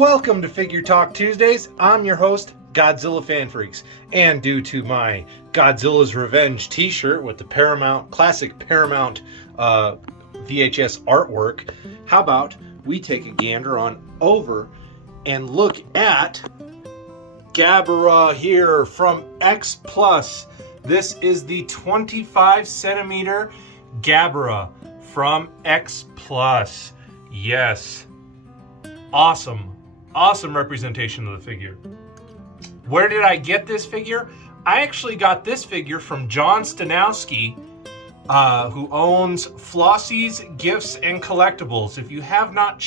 Welcome to Figure Talk Tuesdays. I'm your host, Godzilla Fan Freaks, and due to my Godzilla's Revenge t-shirt with the classic Paramount VHS artwork, how about we take a gander on over and look at Gabara here from X Plus. This is the 25 centimeter Gabara from X Plus. Yes, awesome representation of the figure. Where did I get this figure? I actually got this figure from John Stanowski, who owns Flossie's Gifts and Collectibles. If you have not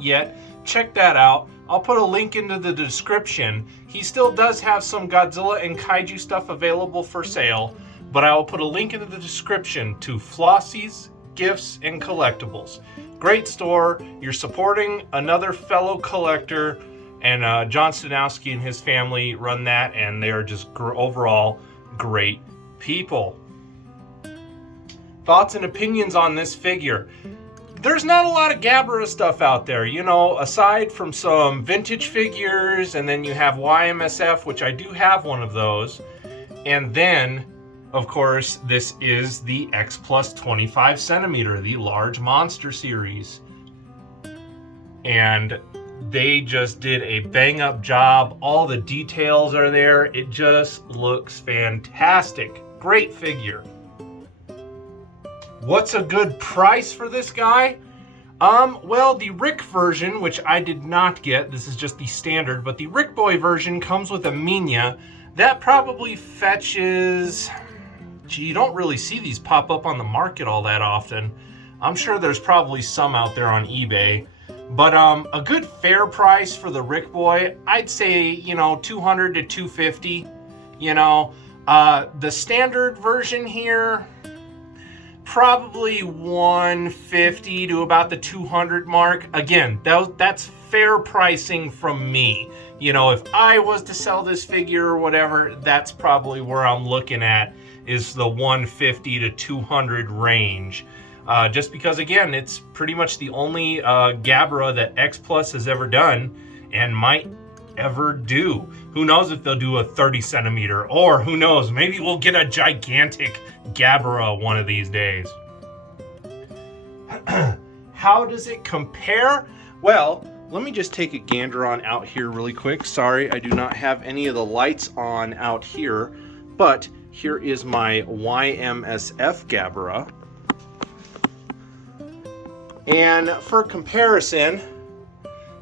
yet, check that out. I'll put a link into the description. He still does have some Godzilla and Kaiju stuff available for sale, but I will put a link into the description to Flossie's Gifts and Collectibles. Great store. You're supporting another fellow collector, and John Stanowski and his family run that, and they are just overall great people. Thoughts and opinions on this figure. There's not a lot of Gabara stuff out there, you know, aside from some vintage figures, and then you have YMSF, which I do have one of those, and then of course, this is the X Plus 25 centimeter, the large monster series. And they just did a bang up job. All the details are there. It just looks fantastic. Great figure. What's a good price for this guy? Well, the Rick version, which I did not get, this is just the standard, but the Rick Boy version comes with a Minya. That probably fetches... you don't really see these pop up on the market all that often. I'm sure there's probably some out there on eBay. But a good fair price for the Rick Boy, I'd say, you know, $200 to $250. You know, the standard version here, probably $150 to about the $200 mark. Again, that's fair pricing from me. You know, if I was to sell this figure or whatever, that's probably where I'm looking at, is the $150 to $200 range. Just because, again, it's pretty much the only Gabara that X Plus has ever done and might ever do. Who knows if they'll do a 30 centimeter, or who knows, maybe we'll get a gigantic Gabara one of these days. How does it compare? Well, let me just take a gander on out here really quick. Sorry, I do not have any of the lights on out here, but here is my YMSF Gabara. And for comparison,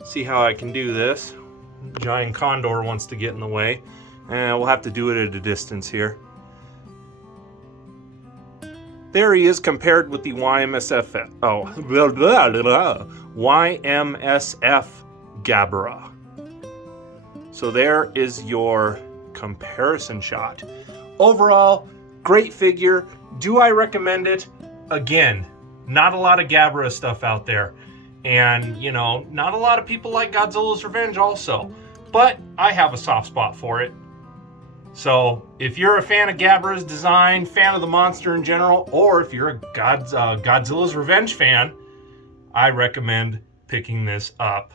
see how I can do this. Giant Condor wants to get in the way. And we'll have to do it at a distance here. There he is compared with the YMSF. YMSF Gabara. So there is your comparison shot. Overall, great figure. Do I recommend it? Again, not a lot of Gabara stuff out there. And, you know, not a lot of people like Godzilla's Revenge also. But I have a soft spot for it. So, if you're a fan of Gabara's design, fan of the monster in general, or if you're a Godzilla's Revenge fan, I recommend picking this up.